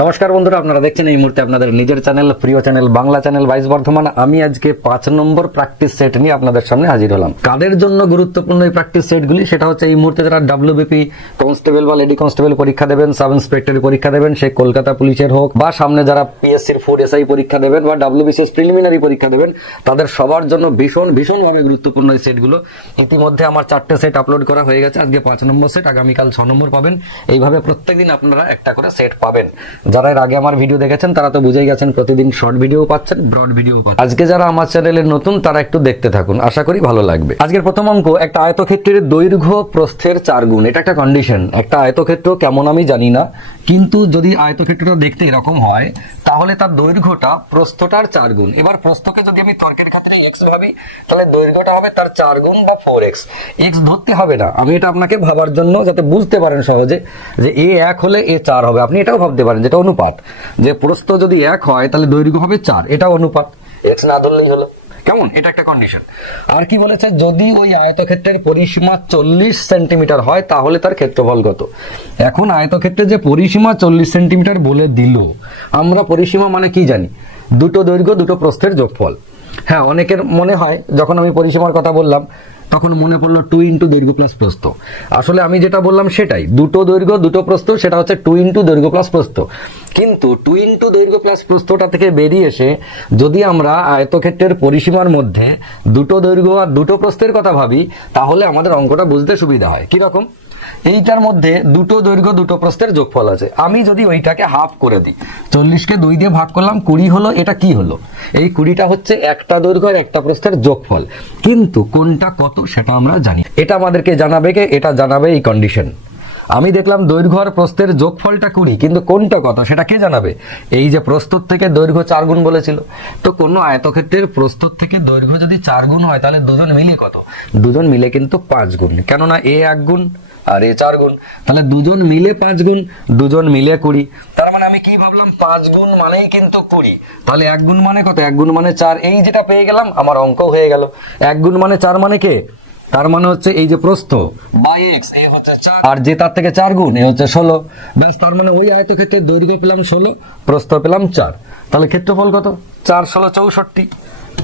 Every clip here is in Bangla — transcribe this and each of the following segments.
নমস্কার বন্ধুরা, আপনারা দেখছেন এই মুহূর্তে আপনাদের নিজের চ্যানেল, প্রিয় চ্যানেল, বাংলা চ্যানেল 22 বর্ধমান। আমি আজকে 5 নম্বর প্র্যাকটিস সেট নিয়ে আপনাদের সামনে হাজির হলাম। কাদের জন্য গুরুত্বপূর্ণ এই প্র্যাকটিস সেটগুলি, সেটা হচ্ছে এই মুহূর্তে যারা ডাব্লিউবিপি কনস্টেবল বা লেডি কনস্টেবল পরীক্ষা দেবেন, সাব ইন্সপেক্টর পরীক্ষা দেবেন, সে কলকাতা পুলিশের হোক বা সামনে যারা পিএসসির 4 এসআই পরীক্ষা দেবেন বা ডাব্লিউবিসিএস প্রিলিমিনারি পরীক্ষা দেবেন, তাদের সবার জন্য ভীষণভাবে গুরুত্বপূর্ণ এই সেটগুলো। ইতিমধ্যে আমার 4টে সেট আপলোড করা হয়ে গেছে। আজকে 5 নম্বর সেট, আগামীকাল 6 নম্বর পাবেন। এইভাবে প্রত্যেকদিন আপনারা একটা করে সেট পাবেন। যারা এর আগে আমার ভিডিও দেখেছেন তারা তো বুঝেই গেছেন, প্রতিদিন শর্ট ভিডিও পাচ্ছেন, ব্রড ভিডিও পাচ্ছেন। আজকে যারা আমার চ্যানেলে নতুন তারা একটু দেখতে থাকুন, আশা করি ভালো লাগবে। আজকের প্রথম অঙ্ক, একটা আয়তক্ষেত্রের দৈর্ঘ্য প্রস্থের 4 গুণ। এটা একটা কন্ডিশন। একটা আয়তক্ষেত্র কেমন আমি জানি না, কিন্তু যদি আয়তক্ষেত্রটা দেখতে এরকম হয় তাহলে তার দৈর্ঘ্যটা প্রস্থটার 4 গুণ। এবার প্রস্থকে যদি আমি তর্কের ক্ষেত্রে এক্স ভাবি, তাহলে দৈর্ঘ্যটা হবে তার 4 গুণ বা 4x। এক্স ধরতে হবে না, আমি এটা আপনাকে ভাবার জন্য যাতে বুঝতে পারেন সহজে যে এ 1 হলে এ 4 হবে। আপনি এটাও ভাবতে পারেন, যেটা অনুপাত, যে প্রস্থ যদি 1 হয় তাহলে দৈর্ঘ্য হবে 4, এটাও অনুপাত, এক্স না ধরলেই হলো। কেমন? এটা একটা কন্ডিশন। আর কি বলেছে, যদি ওই আয়তক্ষেত্রের পরিসীমা 40 সেন্টিমিটার হয় তাহলে তার ক্ষেত্রফল কত। এখন আয়তক্ষেত্রের যে পরিসীমা 40 সেন্টিমিটার বলে দিল, আমরা পরিসীমা মানে কি জানি? দুটো দৈর্ঘ্য দুটো প্রস্থের যোগফল। হ্যাঁ, অনেকের মনে হয় যখন আমি পরিসীমার কথা বললাম তখন মনে পড়লো 2 ইন্টু দৈর্ঘ্য প্লাস প্রস্থ। আসলে আমি যেটা বললাম সেটাই, দুটো দৈর্ঘ্য দুটো প্রস্থ, সেটা হচ্ছে 2 ইন্টু দৈর্ঘ্য প্লাস প্রস্থ। কিন্তু 2 ইন্টু দৈর্ঘ্য প্লাস প্রস্থটা থেকে বেরিয়ে এসে যদি আমরা আয়তক্ষেত্রের পরিসীমার মধ্যে দুটো দৈর্ঘ্য আর দুটো প্রস্থের কথা ভাবি, তাহলে আমাদের অঙ্কটা বুঝতে সুবিধা হয়। কিরকম? এইটার মধ্যে দুটো দৈর্ঘ্য দুটো প্রস্থের যোগফল আছে। আমি যদি ওইটাকে হাফ করে দিই, 40কে 2 দিয়ে ভাগ করলাম, 20 হলো। এটা কি হলো? এই 20টা হচ্ছে একটা দৈর্ঘ্য আর একটা প্রস্থের যোগফল। কিন্তু কোনটা কত সেটা আমরা জানি। এটা আমাদেরকে জানাবে কে? এটা জানাবে এই কন্ডিশন। আমি দেখলাম দৈর্ঘ্য আর প্রস্থের যোগফলটা 20, কিন্তু কোনটা কত সেটা কে জানাবে? এই যে প্রস্থ থেকে দৈর্ঘ্য 4 গুণ বলেছিল, তো কোনো আয়তক্ষেত্রের প্রস্থ থেকে দৈর্ঘ্য যদি 4 গুণ হয় তাহলে দুজন মিলে কত? দুজন মিলে কিন্তু 5 গুণ। কেননা এ 1 গুণ আর এ 4 গুণ, তাহলে দুজন মিলে 5 গুণ, দুজন মিলে 20। তার মানে আমি কি ভাবলাম? 5 গুণ মানেই কিন্তু 20। তাহলে 1 গুণ মানে কত? 1 গুণ মানে 4। এই যেটা পেয়ে গেলাম, আমার অঙ্ক হয়ে গেল। 1 গুণ মানে 4 মানে কে? তার মানে হচ্ছে এই যে প্রস্থ বাই এক্স, এ হচ্ছে 4, আর যে তার থেকে 4 গুণ, এ হচ্ছে 16। ব্যাস, তার মানে ওই আয়তক্ষেত্রের দৈর্ঘ্য পেলাম 16, প্রস্থ পেলাম 4। তাহলে ক্ষেত্রফল কত? 4 16 64।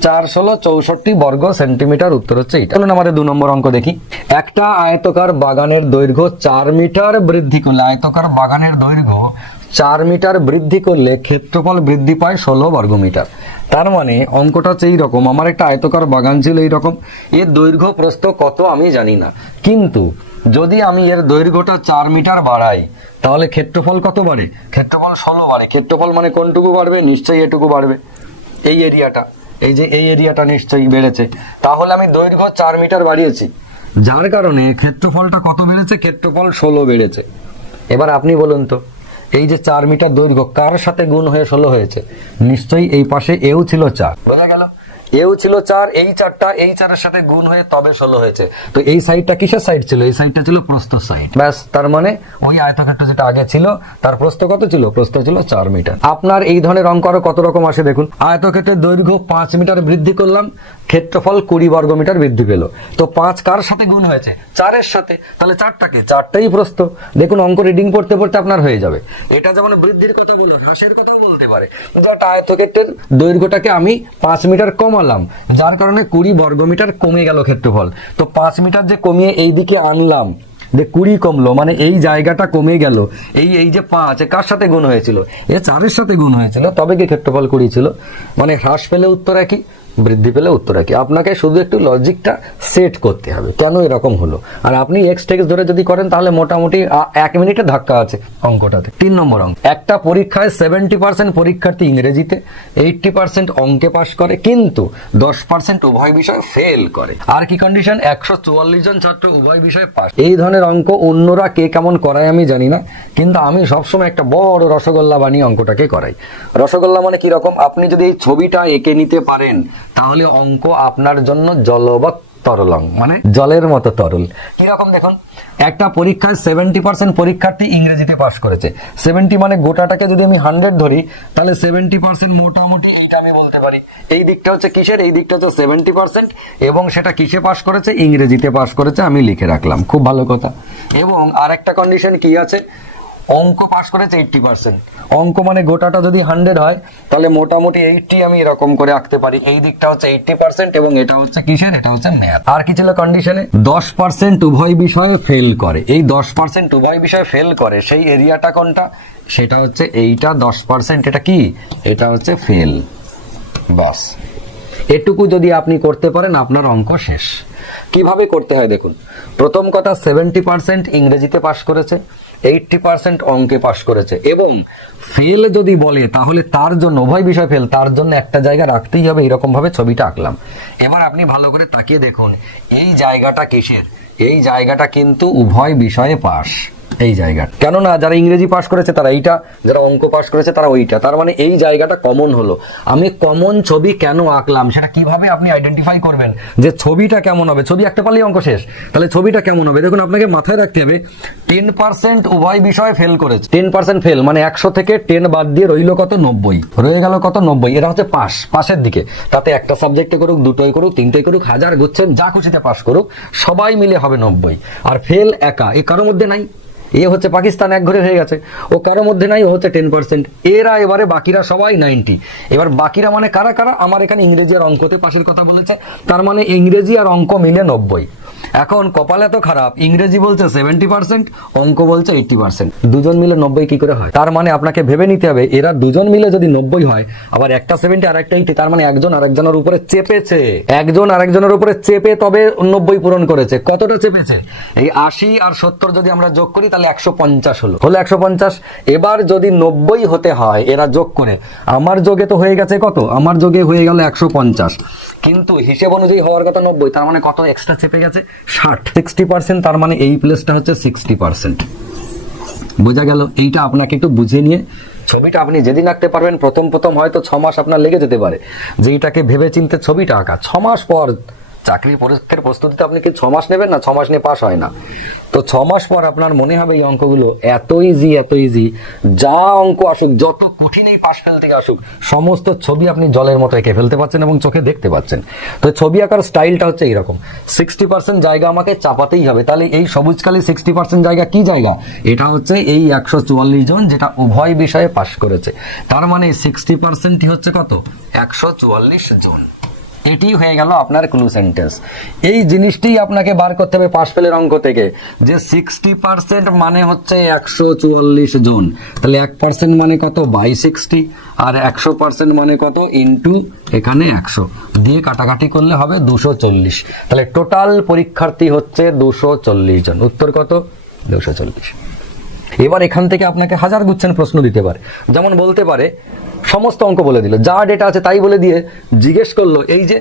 4 16 64 বর্গ সেন্টিমিটার। উত্তর হচ্ছে এটা। চলুন আমাদের 2 নম্বর অঙ্ক দেখি। একটা আয়তকার বাগানের দৈর্ঘ্য 4 মিটার বৃদ্ধি করলে, আয়তকার বাগানের দৈর্ঘ্য 4 মিটার বৃদ্ধি করলে ক্ষেত্রফল বৃদ্ধি পায় 16 বর্গমিটার। তার মানে অঙ্কটা হচ্ছে এইরকম, আমার একটা আয়তকার বাগান ছিল এইরকম, এর দৈর্ঘ্য প্রস্থ কত আমি জানি না, কিন্তু যদি আমি এর দৈর্ঘ্যটা 4 মিটার বাড়াই তাহলে ক্ষেত্রফল কত বাড়ে? ক্ষেত্রফল 16 বাড়ে। ক্ষেত্রফল মানে কোনটুকু বাড়বে? নিশ্চয়ই এটুকু বাড়বে, এই এরিয়াটা। এই যে এই এরিয়াটা নিশ্চয়ই বেড়েছে। তাহলে আমি দৈর্ঘ্য 4 মিটার বাড়িয়েছি, যার কারণে ক্ষেত্রফলটা কত বেড়েছে? ক্ষেত্রফল 16 বেড়েছে। এবার আপনি বলুন তো, এই যে 4 মিটার দৈর্ঘ্য কার সাথে গুণ হয়ে 16 হয়েছে? নিশ্চয়ই এই পাশে এও ছিল 4। বোঝা গেল? এও ছিল 4, এই 4টা এই 4-এর সাথে গুণ হয়ে তবে 16 হয়েছে। তো এই সাইডটা কিসের সাইড ছিল? এই সাইডটা ছিল প্রস্থ সাইড। ব্যাস, তার মানে ওই আয়তক্ষেত্র যেটা আগে ছিল তার প্রস্থ কত ছিল? প্রস্থ ছিল 4 মিটার। আপনার এই ধরনের অঙ্ক আরো কত রকম আসে দেখুন। আয়তক্ষেত্রের দৈর্ঘ্য 5 মিটার বৃদ্ধি করলাম, ক্ষেত্রফল 20 বর্গ মিটার বৃদ্ধি পেল। তো 5 কার সাথে গুণ হয়েছে? 4-এর সাথে। তাহলে 4টাই প্রস্থ। দেখুন, অঙ্ক রিডিং পড়তে পড়তে আপনার হয়ে যাবে। এটা যেমন বৃদ্ধির কথা বললো, হ্রাসের কথাও বলতে পারে। যেটা আয়তক্ষেত্রের দৈর্ঘ্যটাকে আমি 5 মিটার কমালাম, যার কারণে 20 বর্গমিটার কমে গেল ক্ষেত্রফল। তো 5 মিটার যে কমিয়ে এই দিকে আনলাম, যে 20 কমলো, মানে এই জায়গাটা কমে গেল। এই যে 5 কার সাথে গুণ হয়েছিল? এ 4-এর সাথে গুণ হয়েছিল, তবে কি ক্ষেত্রফল 20 ছিল। মানে হ্রাস পেলে উত্তর একই, বৃদ্ধি পেলে উত্তর একই। আপনাকে শুধু একটু লজিকটা সেট করতে হবে, কেন এরকম হলো। আর আপনি এক্স টেক্স ধরে যদি করেন তাহলে মোটামুটি 1 মিনিটে ধাক্কা আছে অঙ্কটাতে। 3 নম্বর অঙ্ক। একটা পরীক্ষায় 70% পরীক্ষার্থী ইংরেজিতে, 80% অঙ্কে পাশ করে, কিন্তু 10% উভয় বিষয়ে ফেল করে। আর কি কন্ডিশন? 144 জন ছাত্র উভয় বিষয়ে পাস। এই ধরনের অঙ্ক অন্যরা কে কেমন করায় আমি জানি না, কিন্তু আমি সবসময় একটা বড় রসগোল্লা বানিয়ে অঙ্কটাকে করাই। রসগোল্লা মানে কি রকম? আপনি যদি এই ছবিটা এঁকে নিতে পারেন তাহলে অঙ্ক আপনার জন্য জলবৎ তরলং, মানে জলের মতো তরল। কিরকম দেখুন, একটা পরীক্ষায় 70% পরীক্ষার্থী ইংরেজিতে পাস করেছে। 70 মানে গোটাটাকে যদি আমি 100 ধরি, তাহলে 70% মোটামুটি এইটা আমি বলতে পারি। এই দিকটা হচ্ছে কিসের? এই দিকটা হচ্ছে 70%, এবং সেটা কিসে পাস করেছে? ইংরেজিতে পাস করেছে। আমি লিখে রাখলাম, খুব ভালো কথা। এবং আর একটা কন্ডিশন কি আছে? অঙ্ক পাস করেছে 80%। অঙ্ক মানে গোটাটা যদি 100 হয় তাহলে মোটামুটি 80 আমি এরকম করে আঁকতে পারি। এই দিকটা হচ্ছে 80% এবং এটা হচ্ছে কিসের, এটা হচ্ছে ম্যাথ। আর কি ছিল কন্ডিশনে, 10% উভয় বিষয়ে ফেল করে। এই 10% উভয় বিষয়ে ফেল করে সেই এরিয়াটা কোনটা, সেটা হচ্ছে এইটা 10%, এটা কি, এটা হচ্ছে ফেল। বাস এটুকু যদি আপনি করতে পারেন আপনার অঙ্ক শেষ। কিভাবে করতে হয় দেখুন, প্রথম কথা 70% ইংরেজিতে পাশ করেছে, 80% অঙ্কে পাশ করেছে, এবং ফেল যদি বলে তাহলে তার জন্য উভয় বিষয় ফেল, তার জন্য একটা জায়গা রাখতেই হবে। এরকম ভাবে ছবিটা আঁকলাম। এবার আপনি ভালো করে তাকিয়ে দেখুন এই জায়গাটা কিসের, এই জায়গাটা কিন্তু উভয় বিষয়ে পাশ। এই জায়গা কেননা যারা ইংরেজি পাস করেছে তারা এইটা, যারা অঙ্ক পাস করেছে তারা ওইটা, তার মানে এই জায়গাটা কমন হলো। আমি কমন ছবি কেন আঁকলাম সেটা কিভাবে আপনি আইডেন্টিফাই করবেন যে ছবিটা কেমন হবে। ছবি আঁকতে পারলেই অঙ্ক শেষ। তাহলে ছবিটা কেমন হবে দেখুন, আপনাকে মাথায় রাখতে হবে 10% উভয় বিষয়ে ফেল করেছে। 10% ফেল মানে 100 থেকে 10 বাদ দিয়ে রইল কত, 90। রয়ে গেল কত, 90। এটা হচ্ছে পাস, পাশের দিকে। তাতে একটা সাবজেক্টে করুক, দুটোই করুক, তিনটেই করুক, হাজার গুচ্ছেন যা খুশিতে পাস করুক, সবাই মিলে হবে 90। আর ফেল একা, এ কারোর মধ্যে নাই। এ হচ্ছে পাকিস্তান, এক ঘরে হয়ে গেছে, ও কারোর মধ্যে নাই, ও হচ্ছে 10%। এরা এবারে বাকিরা সবাই 90। এবার বাকিরা মানে কারা কারা, আমার এখানে ইংরেজি আর অঙ্কতে পাশের কথা বলেছে, তার মানে ইংরেজি আর অঙ্ক মিলে 90। এখন কপাল এত খারাপ, ইংরেজি বলছে 70%, অঙ্ক বলছে 80%, দুজন মিলে 90 কি করে হয়? তার মানে আপনাকে ভেবে নিতে হবে এরা দুজন মিলে যদি 90 হয়, আবার একটা 70 আর একটা 80, তার মানে একজন আরেকজনের উপরে চেপেছে, একজন আরেকজনের উপরে চেপে তবে 90 পূরণ করেছে। কতটা চেপেছে, এই 80 আর 70 যদি আমরা যোগ করি তাহলে 150 হলো 150। এবার যদি 90 হতে হয় এরা যোগ করে, আমার যোগে তো হয়ে গেছে কত, আমার যোগে হয়ে গেল 150, কিন্তু হিসেব অনুযায়ী হওয়ার কথা 90, তার মানে কত এক্সট্রা চেপে গেছে, 60। 60%, তার মানে এই প্লেসটা হচ্ছে 60%। বোঝা গেল? এইটা আপনাকে একটু বুঝে নিয়ে ছবিটা আপনি যেদিন আঁকতে পারবেন, প্রথম প্রথম হয়তো 6 মাস আপনার লেগে যেতে পারে যে এইটাকে ভেবে চিনতে ছবিটা আঁকা। 6 মাস পর চাকরি পরীক্ষার প্রস্তুতিতে আপনি কি 6 মাস নেবেন না? 6 মাস নিয়ে পাস হয় না। তো 6 মাস পর আপনার মনে হবে এই অঙ্কগুলো এত ইজি, এত ইজি, যা অঙ্ক আসুক, যত কঠিন এই পাশ ফেল থেকে আসুক, সমস্ত ছবি আপনি জলের মতো এঁকে ফেলতে পারছেন এবং চোখে দেখতে পাচ্ছেন। তো ছবি আঁকার স্টাইলটা হচ্ছে এইরকম, 60% জায়গা আমাকে চাপাতেই হবে। তাহলে এই সবুজকালী 60% জায়গা কি জায়গা, এটা হচ্ছে এই 144 জন যেটা উভয় বিষয়ে পাশ করেছে। তার মানে 60%ই হচ্ছে কত, 144 জন। এটি হয়ে গেল আপনার ক্লু সেন্টেন্স। এই জিনিসটি আপনাকে বার করতে হবে পাশ ফেলের অঙ্ক থেকে, যে 60% মানে হচ্ছে 144 জন। তাহলে 1% মানে কত, বাই 60, আর 100% মানে কত, ইন্টু এখানে 100 দিয়ে কাটাকাটি করলে হবে 240। তাহলে টোটাল পরীক্ষার্থী হচ্ছে 240 জন। উত্তর কত, 240। এবার এখান থেকে আপনাকে হাজার গুচ্ছেন প্রশ্ন দিতে পারে। যেমন বলতে পারে সমস্ত অঙ্ক বলে দিল, যা ডেটা আছে তাই বলে দিয়ে জিজ্ঞেস করলো এই যে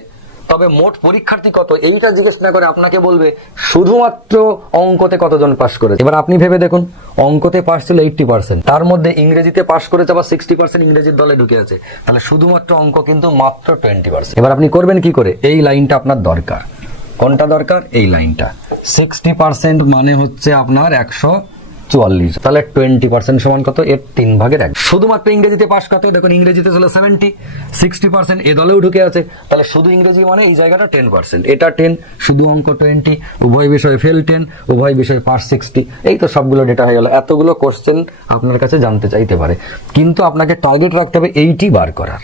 তবে মোট পরীক্ষার্থী কত, এইটা জিজ্ঞেস না করে আপনাকে বলবে শুধুমাত্র অঙ্কতে কতজন পাস করেছে। এবার আপনি ভেবে দেখুন, অঙ্কতে পাস ছিল 80%, তার মধ্যে ইংরেজিতে পাস করেছে আবার 60% ইংরেজির দলে ঢুকে আছে, তাহলে শুধুমাত্র অঙ্ক কিন্তু মাত্র 20%। এবার আপনি করবেন কি করে, এই লাইনটা আপনার দরকার। কোনটা দরকার, এই লাইনটা। 60% মানে হচ্ছে আপনার 144, তাহলে 20% সমান কত, এর 3 ভাগের 1। শুধুমাত্র ইংরেজিতে পাস কত, দেখুন ইংরেজিতে ছিল 70, 60% এ দলেও ঢুকে আছে, তাহলে শুধু ইংরেজি মানে এই জায়গাটা 10%, এটা 10, শুধু অঙ্ক 20, উভয় বিষয়ে ফেল 10, উভয় বিষয়ে পাস 60। এই তো সবগুলো ডেটা হয়ে গেল। এতগুলো কোশ্চেন আপনার কাছে জানতে চাইতে পারে, কিন্তু আপনাকে টার্গেট রাখতে হবে এইটি বার করার।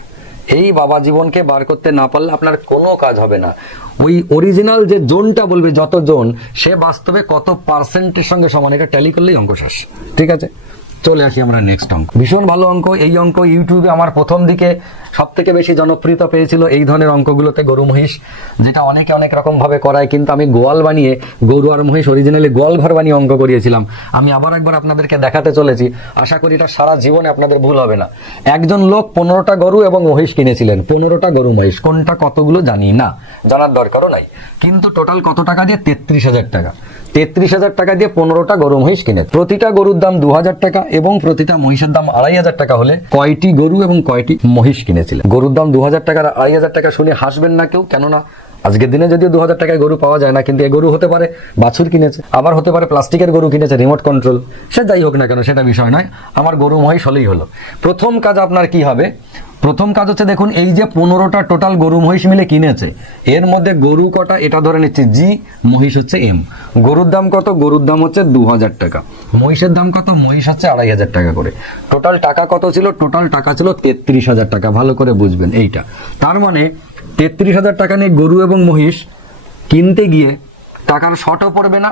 এই বাবা জীবনকে বার করতে না পারলে আপনার কোনো কাজ হবে না। ওই অরিজিনাল যে জোনটা বলবে, যত জোন, সে বাস্তবে কত পার্সেন্টের সঙ্গে সমান, এটা ট্যালি করলেই অঙ্ক শেষ। ঠিক আছে, চলে আসি আমরা নেক্সট অঙ্ক। ভীষণ ভালো অঙ্ক। এই অঙ্ক ইউটিউবে আমার প্রথম দিকে সব থেকে বেশি জনপ্রিয়তা পেয়েছিল এই ধরনের অঙ্কগুলোতে, গরু মহিষ, যেটা অনেকে অনেক রকম ভাবে করায়, কিন্তু আমি গোয়াল বানিয়ে, গরু আর মহিষ অরিজিনালি গোয়াল ঘর বানিয়ে অঙ্ক করিয়েছিলাম। আমি আবার একবার আপনাদেরকে দেখাতে চলেছি, আশা করি এটা সারা জীবনে আপনাদের ভুল হবে না। একজন লোক 15টা গরু এবং মহিষ কিনেছিলেন, 15টা গরু মহিষ, কোনটা কতগুলো জানি না, জানার দরকারও নাই, কিন্তু টোটাল কত টাকা দিয়ে, 33,000 টাকা। 33,000 টাকা দিয়ে 15টা গরু মহিষ কিনে, প্রতিটা গরুর দাম 2,000 টাকা এবং প্রতিটা মহিষের দাম 2,500 টাকা হলে কয়টি গরু এবং কয়টি মহিষ কিনেছিলেন? গরুর দাম 2,000 টাকা আর 2,500 টাকা শুনে হাসবেন না কেউ, কেননা আজকের দিনে যদিও 2,000 টাকায় গরু পাওয়া যায় না, কিন্তু এই গরু হতে পারে বাছুর কিনেছে, আবার হতে পারে প্লাস্টিকের গরু কিনেছে, রিমোট কন্ট্রোল, সে যাই হোক না কেন সেটা বিষয় নয়, আমার গরু মহিষ হলেই হলো। প্রথম কাজ আপনার কি হবে, প্রথম কাজ হচ্ছে দেখুন, এই যে 15টা টোটাল গরু মহিষ মিলে কিনেছে, এর মধ্যে গরু কটা এটা ধরে নিচ্ছে জি, মহিষ হচ্ছে এম। গরুর দাম কত? গরুর দাম হচ্ছে 2000 টাকা। মহিষের দাম কত? মহিষ হচ্ছে 2500 টাকা করে। টোটাল টাকা কত ছিল? টোটাল টাকা ছিল 33,000 টাকা। ভালো করে বুঝবেন এইটা। তার মানে 33,000 টাকা নিয়ে গরু এবং মহিষ কিনতে গিয়ে টাকার শর্টও পড়বে না,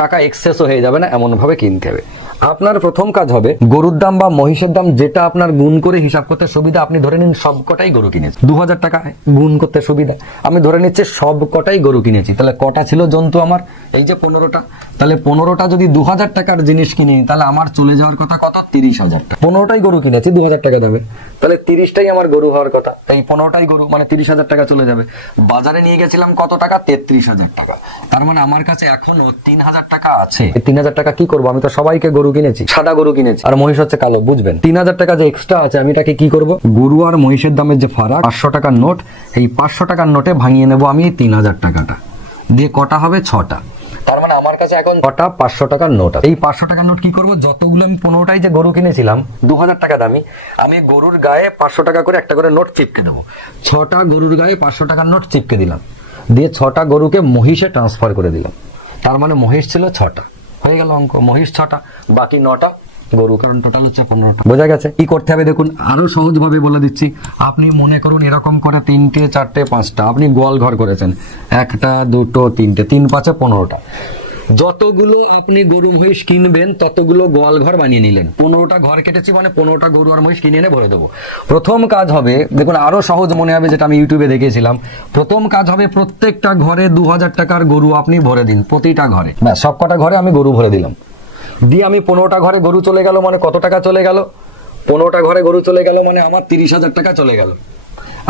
টাকা এক্সেসও হয়ে যাবে না, এমন ভাবে কিনতে হবে। আপনার প্রথম কাজ হবে গরুর দাম বা মহিষের দাম যেটা আপনার গুণ করে হিসাব করতে সুবিধা, আপনি ধরে নিন সবকটাই গরু কিনেছি। 2000 টাকা গুণ করতে সুবিধা, আমি ধরে নিচ্ছি সবকটাই গরু কিনেছি। তাহলে কটা ছিল জন্তু আমার? এই যে 15টা। তাহলে 15টা যদি 2000 টাকার জিনিস কিনি, তাহলে আমার চলে যাওয়ার কথা কত? 30,000 টাকা। 15টাই গরু কিনেছি 2000 টাকা দামে, তাহলে 30টাই আমার গরু হওয়ার কথা। এই 15টাই গরু মানে 30,000 টাকা চলে যাবে। বাজারে নিয়ে গেছিলাম কত টাকা? 33,000 টাকা। তার মানে আমার কাছে এখনো 3,000 টাকা আছে। 3,000 টাকা কি করবো? আমি তো সবাইকে গরু কিনেছি, সাদা গরু কিনেছি, আর মহিষ হচ্ছে কালো। বুঝবেন, 3,000 টাকা যে এক্সট্রা আছে, আমি এটাকে কি করব? গরু আর মহিষের দামের যে ফারাক 500 টাকার নোট, এই 500 টাকার নোটে ভাঙিয়ে নেব আমি এই 3,000 টাকাটা দিয়ে। কটা হবে? 6টা। তার মানে আমার কাছে এখন 6টা 500 টাকার নোট আছে। এই 500 টাকার নোট কি করব? যতগুলো আমি 15টাই যে গরু কিনেছিলাম 2000 টাকা দামি, আমি গরুর গায়ে 500 টাকা করে একটা করে নোট চিপকে দেবো। 6টা গরুর গায়ে 500 টাকার নোট চিপকে দিলাম, দিয়ে 6টা গরুকে মহিষে ট্রান্সফার করে দিলাম। তার মানে মহিষ ছিল 6টা, হয়ে গেল অঙ্ক। মহিষ 6টা, বাকি 9টা গরু, কারণ টোটাল হচ্ছে 15টা। বোঝা গেছে? কি করতে হবে দেখুন, আরো সহজ ভাবে বলে দিচ্ছি। আপনি মনে করুন এরকম করে 3টে 4টে 5টা আপনি গোয়াল ঘর করেছেন, 1টা 2টো 3টে, 3 5 15টা। যতগুলো আপনি গরু মহিষ কিনবেন ততগুলো গোয়াল ঘর বানিয়ে নিলেন। 15টা ঘর কেটেছি মানে 15টা গরু আর মহিষ কিনে এনে ভরে দেবো। প্রথম কাজ হবে দেখুন, আরো সহজ মনে হবে, যেটা আমি ইউটিউবে দেখেছিলাম। প্রথম কাজ হবে প্রত্যেকটা ঘরে 2000 টাকার গরু আপনি ভরে দিন, প্রতিটা ঘরে। ব্যাস, সবকটা ঘরে আমি গরু ভরে দিলাম। দিয়ে আমি 15টা ঘরে গরু চলে গেল মানে কত টাকা চলে গেল? 15টা ঘরে গরু চলে গেল মানে আমার 30,000 টাকা চলে গেল।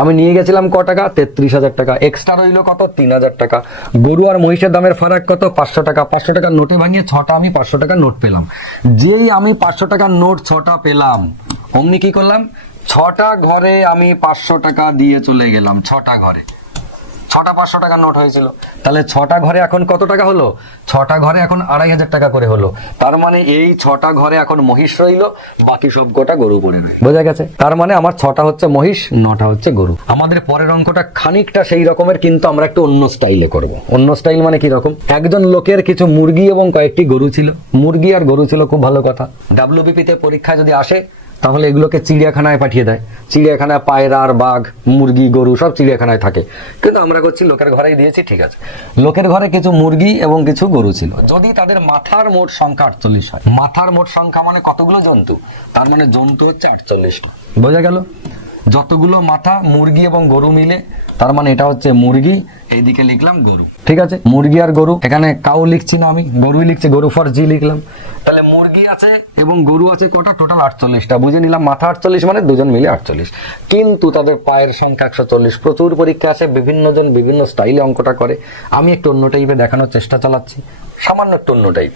আমি নিয়ে গেছিলাম ক টাকা? 33,000 টাকা। এক্সট্রা রইল কত? 3,000 টাকা। গরু আর মহিষের দামের ফারাক কত? 500 টাকা। 500 টাকার নোটে ভাঙিয়ে 6টা আমি 500 টাকার নোট পেলাম। যেই আমি 500 টাকার নোট 6টা পেলাম, অমনি কি করলাম? 6টা ঘরে আমি 500 টাকা দিয়ে চলে গেলাম। 6টা ঘরে 6টা 500 টাকার নোট হয়েছিল। তাহলে 6টা ঘরে এখন কত টাকা হলো? 6টা ঘরে এখন 2,500 টাকা করে হলো। তার মানে এই 6টা ঘরে এখন মহিষ রইলো, বাকি সব কটা গরু পড়ে রইল। বোঝা গেছে? তার মানে আমার 6টা হচ্ছে মহিষ, 9টা হচ্ছে গরু। আমাদের পরের অঙ্কটা খানিকটা সেই রকমের, কিন্তু আমরা একটু অন্য স্টাইলে করব। অন্য স্টাইল মানে কি রকম? একজন লোকের কিছু মুরগি এবং কয়েকটি গরু ছিল। মুরগি আর গরু ছিল, খুব ভালো কথা। WBP তে পরীক্ষায় যদি আসে তাহলে এগুলোকে চিড়িয়াখানায় পাঠিয়ে দেয়। চিড়িয়াখানায় পায়রা আর বাঘ, মুরগি, গরু সব চিড়িয়াখানায় থাকে, কিন্তু আমরা করছি লোকের ঘরেই দিয়েছি। ঠিক আছে, লোকের ঘরে কিছু মুরগি এবং কিছু গরু ছিল। যদি তাদের মাথার মোট সংখ্যা 48 হয়, মাথার মোট সংখ্যা মানে কতগুলো জন্তু? তার মানে জন্তু হচ্ছে 48টা। বোঝা গেল? যতগুলো মাথা মুরগি এবং গরু মিলে, তার মানে এটা হচ্ছে মুরগি, এইদিকে লিখলাম গরু। ঠিক আছে, মুরগি আর গরু। এখানে কাউ লিখছি না আমি, গরুই লিখছি, গরু ফর জি লিখলাম। তাহলে মুরগি আছে এবং গরু আছে কটা? টোটাল 48টা। বুঝে নিলাম মাথা 48 মানে দুজন মিলে 48, কিন্তু তাদের পায়ের সংখ্যা 140। প্রচুর পরীক্ষা আসে, বিভিন্ন জন বিভিন্ন স্টাইলে অঙ্কটা করে। আমি একটু অন্য টাইপে দেখানোর চেষ্টা চালাচ্ছি, সামান্য একটু অন্য টাইপ।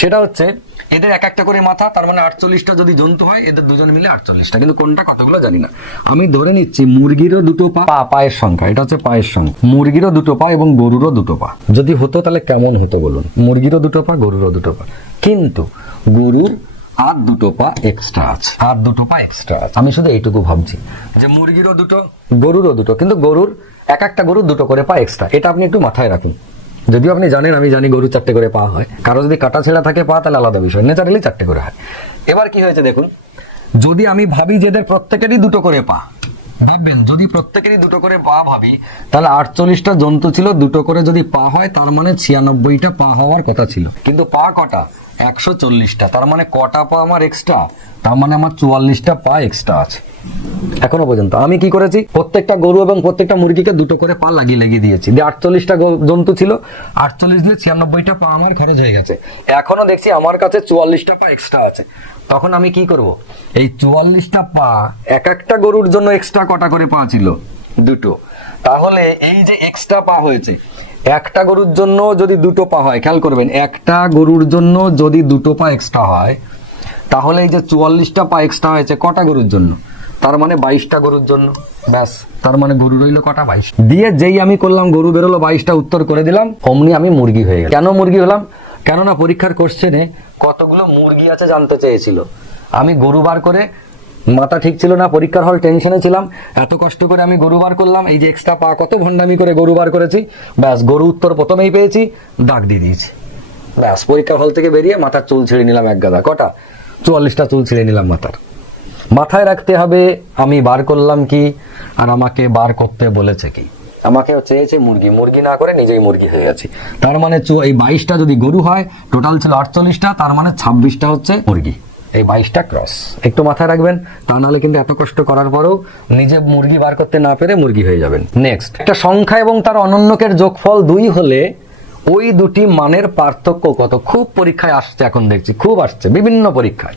সেটা হচ্ছে এদের এক একটা করে মাথা, তার মানে 48টা যদি জন্তু হয়, এদের দুজন মিলে 48টা, কিন্তু কোনটা কতগুলো জানি না। আমি ধরে নিচ্ছি মুরগিরও 2টো পা, পায়ের সংখ্যা, এটা হচ্ছে পায়ের সংখ্যা। মুরগিরও 2টো পা এবং গরুরও 2টো পা। যদি হতো তাহলে কেমন হতো বলুন? মুরগিরও 2টো পা, গরুরও 2টো পা, কিন্তু গরুর আর 2টো পা এক্সট্রা আছে, আর 2টো পা এক্সট্রা আছে। আমি শুধু এইটুকু ভাবছি যে মুরগিরও 2টো, গরুরও 2টো, কিন্তু গরুর এক একটা গরুর 2টো করে পা এক্সট্রা। এটা আপনি একটু মাথায় রাখুন। যদিও আপনি জানেন, আমি জানি গরু 4টে করে পা হয়, কারো যদি কাটা ছেঁড়া থাকে পা তাহলে আলাদা বিষয়, ন্যাচারালি 4টে করে হয়। এবার কি হয়েছে দেখুন, যদি আমি ভাবি যে এদের প্রত্যেকেরই 2টো করে পা, ভাববেন যদি প্রত্যেকেরই 2টো করে পা ভাবি, তাহলে 48টা জন্তু ছিল, 2টো করে যদি পা হয় তার মানে 96টা পা হওয়ার কথা ছিল, কিন্তু পা কটা? 140টা। তার মানে কটা পা আমার এক্সট্রা? তার মানে আমার 44টা পা এক্সট্রা আছে। এখনো পর্যন্ত আমি কি করেছি? প্রত্যেকটা গরু এবং প্রত্যেকটা মুরগিকে 2টো করে পা লাগিয়ে দিয়েছি। দিয়ে 48টা জন্তু ছিল, 48 দিয়ে 96টা পা আমার খরচ হয়ে গেছে। এখনো দেখছি আমার কাছে 44টা পা এক্সট্রা আছে। তখন আমি কি করব? এই 44টা পা, এক একটা গরুর জন্য এক্সট্রা কটা করে পা ছিল? 2টো। তাহলে এই যে এক্সট্রা পা হয়েছে, একটা গরুর জন্য যদি 2টো পা হয়, খেয়াল করবেন, একটা গরুর জন্য যদি 2টো পা এক্সট্রা হয়, তাহলে এই যে 44টা পা এক্সট্রা হয়েছে কটা গরুর জন্য? তার মানে 22টা গরুর জন্য। ব্যাস, তার মানে গরু রইল কটা? 22। দিয়ে যেই আমি করলাম গরু বেরোলো 22টা, উত্তর করে দিলাম, অমনি আমি মুরগি হয়ে গেলাম। কেন মুরগি হলাম? কেননা পরীক্ষার কোশ্চেনে কতগুলো মুরগি আছে জানতে চেয়েছিল। আমি গরু বার করে মাথা ঠিক ছিল না, পরীক্ষার হল টেনশনে ছিলাম, এত কষ্ট করে আমি গরু বার করলাম, এই যে এক্সট্রা পা কত ভন্ডামি করে গরু বার করেছি, ব্যাস গরু উত্তর প্রথমেই পেয়েছি, দাগ দিয়ে দিয়েছি, ব্যাস পরীক্ষার হল থেকে বেরিয়ে মাথার চুল ছিঁড়ে নিলাম এক গাদা, কটা 44টা চুল ছিঁড়ে নিলাম মাথার। মাথায় রাখতে হবে আমি বার করলাম কি আর আমাকে বার করতে বলেছে কি। আমাকে চেয়েছে মুরগি, মুরগি না করে নিজেই মুরগি হয়ে গেছি। তার মানে এই 22টা যদি গরু হয়, টোটাল ছিল 48টা, তার মানে 26টা হচ্ছে মুরগি, এই 22টা ক্রস। একটু মাথায় রাখবেন, তা নাহলে কিন্তু এত কষ্ট করার পরেও নিজে মুরগি বার করতে না পেরে মুরগি হয়ে যাবেন। নেক্সট, একটা সংখ্যা এবং তার অনন্যকের যোগফল 2 হলে ওই দুটি মানের পার্থক্য কত? খুব পরীক্ষায় আসছে, এখন দেখছি খুব আসছে বিভিন্ন পরীক্ষায়,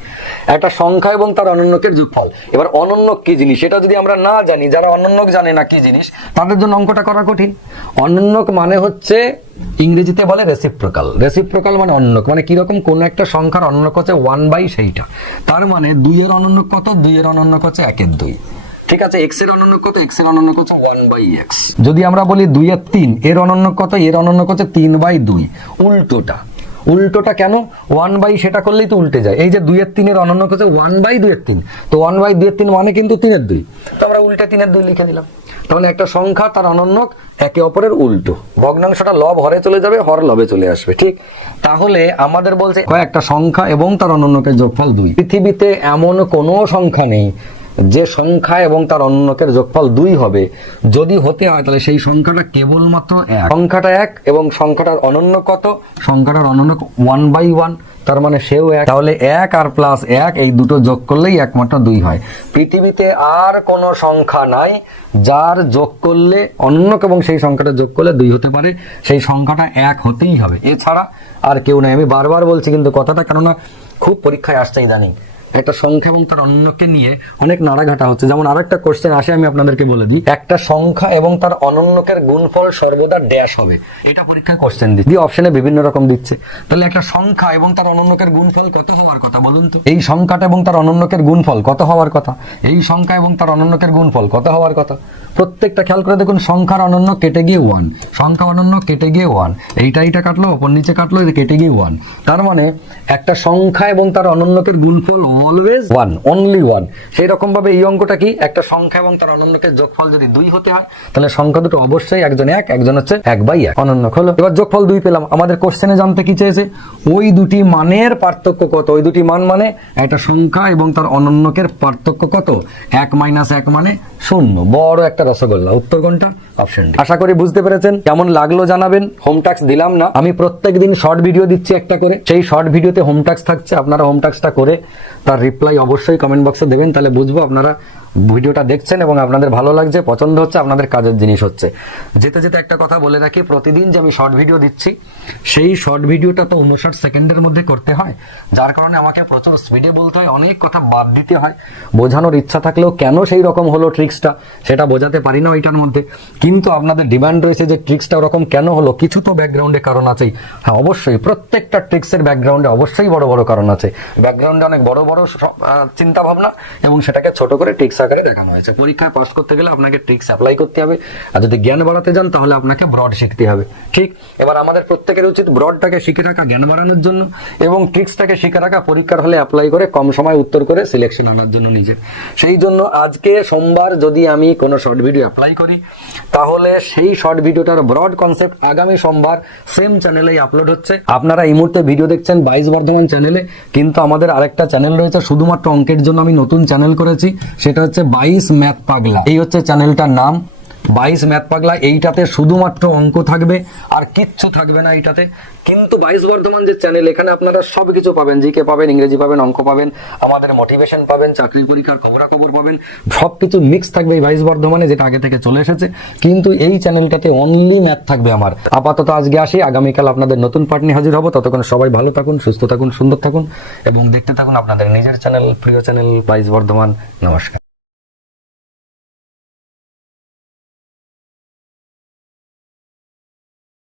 একটা সংখ্যা এবং তার অনন্যকের যোগফল। এবার অনন্যক কি জিনিস সেটা যদি আমরা না জানি, যারা অনন্যক জানে না কি জিনিস, তাদের জন্য অঙ্কটা করা কঠিন। অনন্যক মানে হচ্ছে ইংরেজিতে বলে রেসিপ্রোকাল। রেসিপ্রোকাল মানে অনন্যক, মানে কিরকম, কোন একটা সংখ্যার অনন্যক হচ্ছে 1/, সেইটা। তার মানে 2 এর অনন্যক কত? 2 এর অনন্যক হচ্ছে 1/2। ঠিক আছে, x এর অনন্যক কত? x এর অনন্যক হচ্ছে 1/x। যদি আমরা বলি 2 এর 3, এর অনন্যক কত? এর অনন্যক হচ্ছে 3/2। উল্টোটা কেন? 1/, সেটা করলেই তো উল্টে যায়। এই যে 2 এর 3 এর অনন্যক হচ্ছে 1/2 এর 3, তো 1/2 এর 3 মানে কিন্তু 3 এর 2, তো আমরা উল্টে 3 এর 2 লিখে দিলাম। তাহলে একটা সংখ্যা তার অনন্যক একে অপরের উল্টো, ভগ্নাংশটা লব হরে চলে যাবে, হর লবে চলে আসবে। ঠিক, তাহলে আমাদের বলছে একটা সংখ্যা এবং তার অনন্যকের যোগফল 2। পৃথিবীতে এমন কোনো সংখ্যা নেই যে সংখ্যা এবং তার অনন্যকের যোগফল 2 হবে। যদি হতে হয় তাহলে সেই সংখ্যাটা কেবলমাত্র 1। সংখ্যাটা 1 এবং সংখ্যাটার অনন্য কত? সংখ্যাটার অনন্য 1/1, তার মানে সেও 1। তাহলে 1 আর প্লাস 1 এই দুটো যোগ করলেই একমাত্র 2 হয়। পৃথিবীতে আর কোনো সংখ্যা নাই যার যোগ করলে অনন্যক এবং সেই সংখ্যাটা যোগ করলে 2 হতে পারে, সেই সংখ্যাটা 1 হতেই হবে, এছাড়া আর কেউ নাই। আমি বারবার বলছি কিন্তু কথাটা, কেননা খুব পরীক্ষায় আসছে ইদানিং একটা সংখ্যা এবং তার অনন্যকে নিয়ে অনেক নাড়াঘাটা হচ্ছে। যেমন আরেকটা কোশ্চেন আসে, আমি আপনাদেরকে বলে দিই, একটা সংখ্যা এবং তার অনন্যকের গুণফল সর্বদা ড্যাশ হবে, এটা পরীক্ষায় কোশ্চেন দিচ্ছে, অপশনে বিভিন্ন রকম দিচ্ছে। তাহলে একটা সংখ্যা এবং তার অনন্যকের গুণফল কত হওয়ার কথা বলুন তো? এই সংখ্যাটা এবং তার অনন্যকের গুণফল কত হওয়ার কথা? এই সংখ্যা এবং তার অনন্যকের গুণফল কত হওয়ার কথা? প্রত্যেকটা খেয়াল করে দেখুন, সংখ্যার অনন্য কেটে গিয়ে 1, সংখ্যা অনন্য কেটে গিয়ে 1, এইটা কাটলো, ওপর নিচে কাটলো, কেটে গিয়ে 1। তার মানে একটা সংখ্যা এবং তার অনন্যকের গুণফল অলওয়েজ 1, অনলি 1। সেই রকম ভাবে এই অঙ্কটা কি, একটা সংখ্যা এবং তার অনন্যকের যোগফল যদি 2 হতে হয়, তাহলে সংখ্যা দুটো অবশ্যই একজন 1, একজন হচ্ছে 1/1, অনন্যক হলো। এবার যোগফল 2 পেলাম, আমাদের কোশ্চেনে জানতে কি চেয়েছে? ওই দুটি মানের পার্থক্য কত? ওই দুটি মান মানে একটা সংখ্যা এবং তার অনন্যকের পার্থক্য কত? 1 - 1 মানে 0। বড় একটা রসগোল্লা। উত্তর কোনটা? Option D. আশা করি বুঝতে পেরেছেন। কেমন লাগলো জানাবেন। হোম টাস্ক দিলাম না, আমি প্রত্যেকদিন শর্ট ভিডিও দিচ্ছি একটা করে, সেই শর্ট ভিডিওতে হোম টাস্ক থাকছে। আপনারা হোম টাস্কটা করে তার রিপ্লাই অবশ্যই কমেন্ট বক্সে দেবেন, তাহলে বুঝবো আপনারা ভিডিওটা দেখছেন এবং আপনাদের ভালো লাগছে, পছন্দ হচ্ছে, আপনাদের কাজের জিনিস হচ্ছে। যেতে যেতে একটা কথা বলে রাখি, প্রতিদিন যে আমি শর্ট ভিডিও দিচ্ছি, সেই শর্ট ভিডিওটা তো 59 সেকেন্ডের মধ্যে করতে হয়, যার কারণে আমাকে প্রচুর স্পিডে বলতে হয়, অনেক কথা বাদ দিতে হয়। বোঝানোর ইচ্ছা থাকলেও কেন সেই রকম হলো ট্রিক্সটা, সেটা বোঝাতে পারি না ওইটার মধ্যে। কিন্তু আপনাদের ডিমান্ড রয়েছে যে ট্রিক্সটা ওরকম কেন হলো, কিছু তো ব্যাকগ্রাউন্ডে কারণ আছেই। হ্যাঁ, অবশ্যই প্রত্যেকটা ট্রিক্সের ব্যাকগ্রাউন্ডে অবশ্যই বড় বড় কারণ আছে, ব্যাকগ্রাউন্ডে অনেক বড় বড় চিন্তা ভাবনা, এবং সেটাকে ছোট করে ট্রিক্স আকারে দেখানো হয়েছে। পরীক্ষায় পাস করতে গেলে আপনাকে ট্রিক্স অ্যাপ্লাই করতে হবে, আর যদি জ্ঞান বাড়াতে যান তাহলে আপনাকে ব্রড শিখতে হবে। ঠিক, এবার আমাদের প্রত্যেকের উচিত ব্রডটাকে শিখে রাখা জ্ঞান বাড়ানোর জন্য, এবং ট্রিক্সটাকে শিখে রাখা পরীক্ষার হলে অ্যাপ্লাই করে কম সময় উত্তর করে সিলেকশন আনার জন্য নিজের। সেই জন্য আজকে সোমবার যদি আমি কোনো শর্ট ভিডিও অ্যাপ্লাই করি, তাহলে সেই শর্ট ভিডিওটার ব্রড কনসেপ্ট আগামী সোমবার সেম চ্যানেলেই আপলোড হচ্ছে। আপনারা এই মুহূর্তে ভিডিও দেখছেন 22 বর্ধমান চ্যানেলে, কিন্তু আমাদের আরেকটা চ্যানেল রয়েছে শুধুমাত্র অঙ্কের জন্য, আমি নতুন চ্যানেল করেছি, সেটা হচ্ছে 22 ম্যাথ পাগলা। এই হচ্ছে চ্যানেলটার নাম, 22 ম্যাথ পাগলা। এইটাতে শুধুমাত্র অঙ্ক থাকবে, আর কিচ্ছু থাকবে না এইটাতে। কিন্তু 22 বর্ধমান যে চ্যানেল, এখানে আপনারা সবকিছু পাবেন, জিকে পাবেন, ইংরেজি পাবেন, অঙ্ক পাবেন, আমাদের মোটিভেশন পাবেন, চাকরির পরীক্ষার খবরাখবর পাবেন, সবকিছু মিক্স থাকবে এই 22 বর্ধমানে, যেটা আগে থেকে চলে এসেছে। কিন্তু এই চ্যানেলটাতে অনলি ম্যাথ থাকবে আমার। আপাতত আজকে আসি, আগামীকাল আপনাদের নতুন পার্ট নিয়ে হাজির হবো। ততক্ষণ সবাই ভালো থাকুন, সুস্থ থাকুন, সুন্দর থাকুন, এবং দেখতে থাকুন আপনাদের নিজের চ্যানেল, প্রিয় চ্যানেল 22 বর্ধমান। নমস্কার।